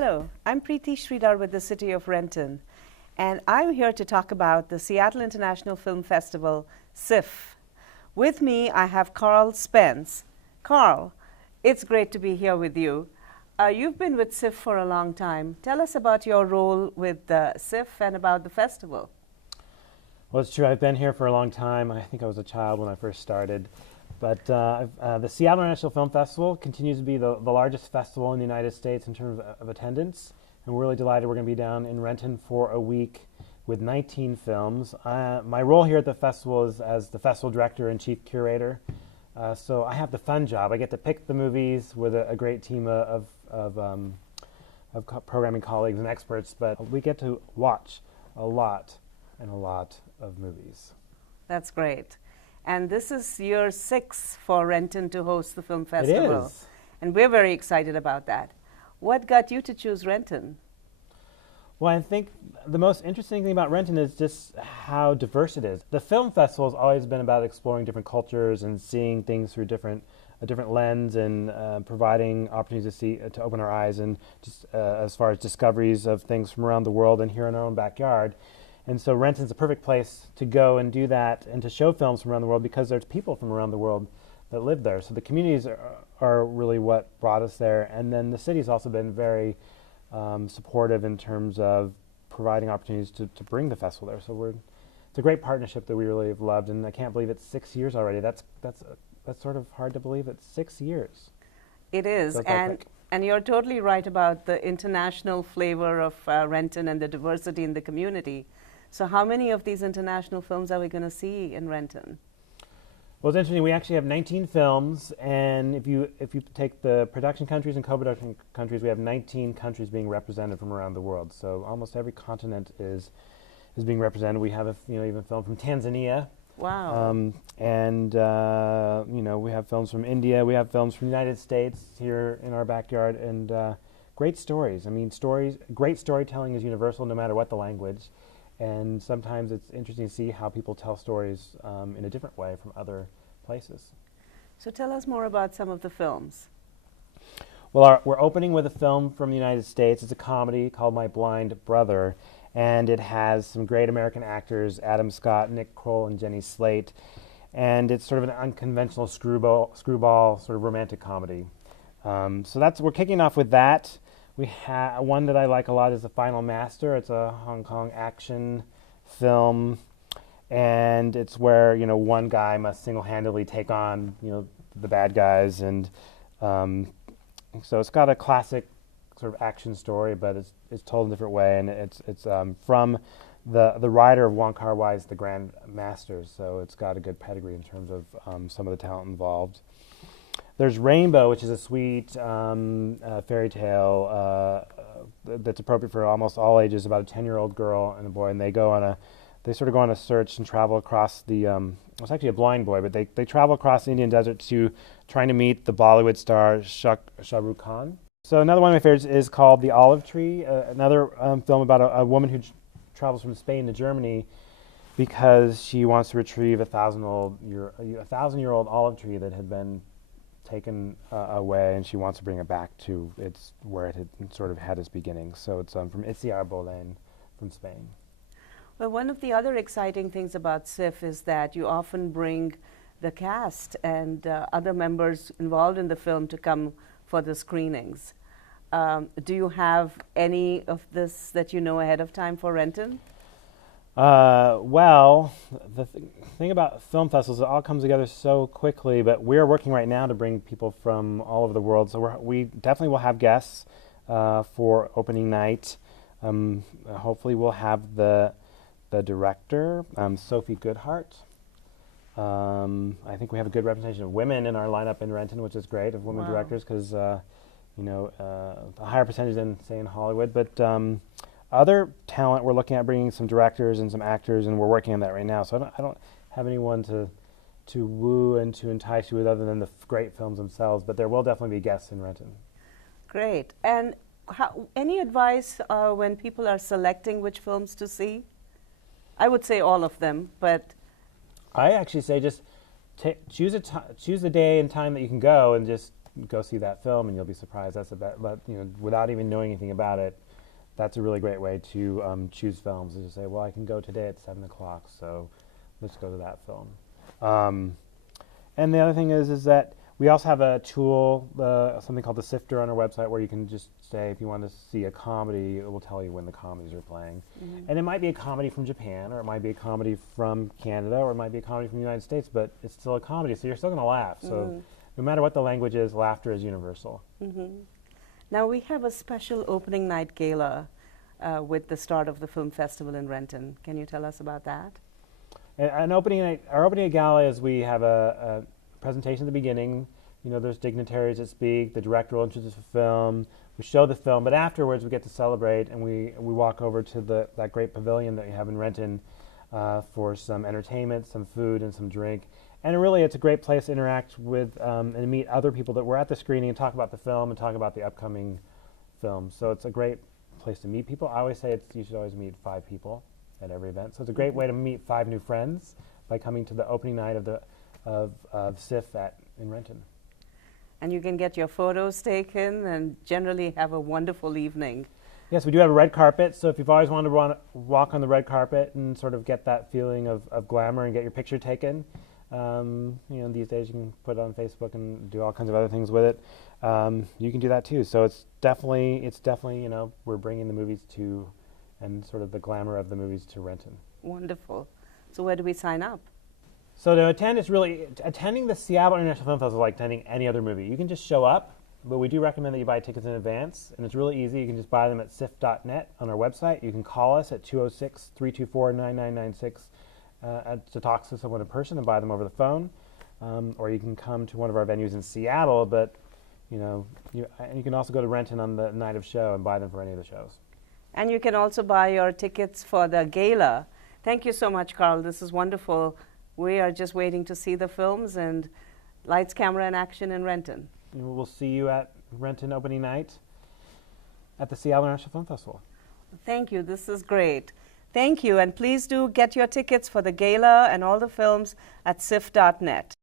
Hello, I'm Preeti Sridhar with the City of Renton, and I'm here to talk about the Seattle International Film Festival, SIFF. With me, I have Carl Spence. Carl, it's great to be here with you. You've been with SIFF for a long time. Tell us about your role with SIFF and about the festival. Well, it's true. I've been here for a long time. I think I was a child when I first started. But the Seattle International Film Festival continues to be the largest festival in the United States in terms of attendance. And we're really delighted we're going to be down in Renton for a week with 19 films. My role here at the festival is as the festival director and chief curator. So I have the fun job. I get to pick the movies with a great team of programming colleagues and experts. But we get to watch a lot of movies. That's great. And this is year 6 for Renton to host the film festival. It is. And we're very excited about that. What got you to choose Renton? Well, I think the most interesting thing about Renton is just how diverse it is. The film festival has always been about exploring different cultures and seeing things through a different lens and providing opportunities to open our eyes and just as far as discoveries of things from around the world and here in our own backyard. And so Renton's a perfect place to go and do that and to show films from around the world because there's people from around the world that live there. So the communities are really what brought us there. And then the city's also been very supportive in terms of providing opportunities to bring the festival there. So it's a great partnership that we really have loved. And I can't believe it's 6 years already. That's sort of hard to believe. It's 6 years. It is. And you're totally right about the international flavor of Renton and the diversity in the community. So how many of these international films are we going to see in Renton? Well, it's interesting. We actually have 19 films, and if you take the production countries and co-production countries, we have 19 countries being represented from around the world. So almost every continent is being represented. We have even film from Tanzania. Wow. We have films from India. We have films from the United States here in our backyard, and great stories. I mean, great storytelling is universal no matter what the language. And sometimes it's interesting to see how people tell stories in a different way from other places. So tell us more about some of the films. Well, we're opening with a film from the United States. It's a comedy called My Blind Brother, and it has some great American actors, Adam Scott, Nick Kroll, and Jenny Slate. And it's sort of an unconventional screwball sort of romantic comedy. So we're kicking off with that. We have one that I like a lot is The Final Master. It's a Hong Kong action film, and it's where one guy must single-handedly take on the bad guys, and so it's got a classic sort of action story, but it's told in a different way, and it's from the writer of Wong Kar-wai's The Grand Masters, so it's got a good pedigree in terms of some of the talent involved. There's Rainbow, which is a sweet fairy tale that's appropriate for almost all ages, about a 10-year-old girl and a boy, and they sort of go on a search and travel across it's actually a blind boy, but they travel across the Indian desert trying to meet the Bollywood star Shah Rukh Khan. So another one of my favorites is called The Olive Tree, another film about a woman who travels from Spain to Germany because she wants to retrieve a 1,000-year-old olive tree that had been taken away, and she wants to bring it back to where it had sort of had its beginnings. So it's from Itziar Bolen from Spain. Well, one of the other exciting things about SIFF is that you often bring the cast and other members involved in the film to come for the screenings. Do you have any of this that you know ahead of time for Renton? Well, the thing about film festivals, it all comes together so quickly, but we're working right now to bring people from all over the world. So we definitely will have guests for opening night. Hopefully we'll have the director, Sophie Goodhart. I think we have a good representation of women in our lineup in Renton, which is great, of women directors, because a higher percentage than, say, in Hollywood. But other talent, we're looking at bringing some directors and some actors, and we're working on that right now. So I don't have anyone to woo and to entice you with other than the great films themselves, but there will definitely be guests in Renton. Great. And any advice when people are selecting which films to see? I would say all of them, but I actually say just choose a day and time that you can go, and just go see that film, and you'll be surprised. That's about, without even knowing anything about it, that's a really great way to choose films. Is to say, well, I can go today at 7 o'clock, so let's go to that film. And the other thing is that we also have a tool, something called the Sifter on our website, where you can just say if you want to see a comedy, it will tell you when the comedies are playing. And it might be a comedy from Japan, or it might be a comedy from Canada, or it might be a comedy from the United States, but it's still a comedy, so you're still going to laugh. So no matter what the language is, laughter is universal. Now we have a special opening night gala with the start of the film festival in Renton. Can you tell us about that? Our opening night gala is we have a presentation at the beginning. There's dignitaries that speak. The director will introduce the film. We show the film, but afterwards we get to celebrate, and we walk over to that great pavilion that we have in Renton for some entertainment, some food, and some drink. And really, it's a great place to interact with and meet other people that were at the screening and talk about the film and talk about the upcoming film. So it's a great place to meet people. I always say you should always meet 5 people at every event. So it's a great way to meet 5 new friends by coming to the opening night of SIFF in Renton. And you can get your photos taken and generally have a wonderful evening. Yes, we do have a red carpet, so if you've always wanted to walk on the red carpet and sort of get that feeling of glamour and get your picture taken, these days you can put it on Facebook and do all kinds of other things with it. You can do that too. So it's definitely, we're bringing the movies and sort of the glamour of the movies to Renton. Wonderful. So where do we sign up? So to attend attending the Seattle International Film Festival is like attending any other movie. You can just show up, but we do recommend that you buy tickets in advance, and it's really easy. You can just buy them at SIFF.net on our website. You can call us at 206-324-9996 to talk to someone in person and buy them over the phone, or you can come to one of our venues in Seattle, but you can also go to Renton on the night of show and buy them for any of the shows. And you can also buy your tickets for the gala. Thank you so much, Carl. This is wonderful. We are just waiting to see the films, and lights, camera, and action in Renton. We'll see you at Renton opening night at the Seattle International Film Festival. Thank you. This is great. Thank you. And please do get your tickets for the gala and all the films at SIFF.net.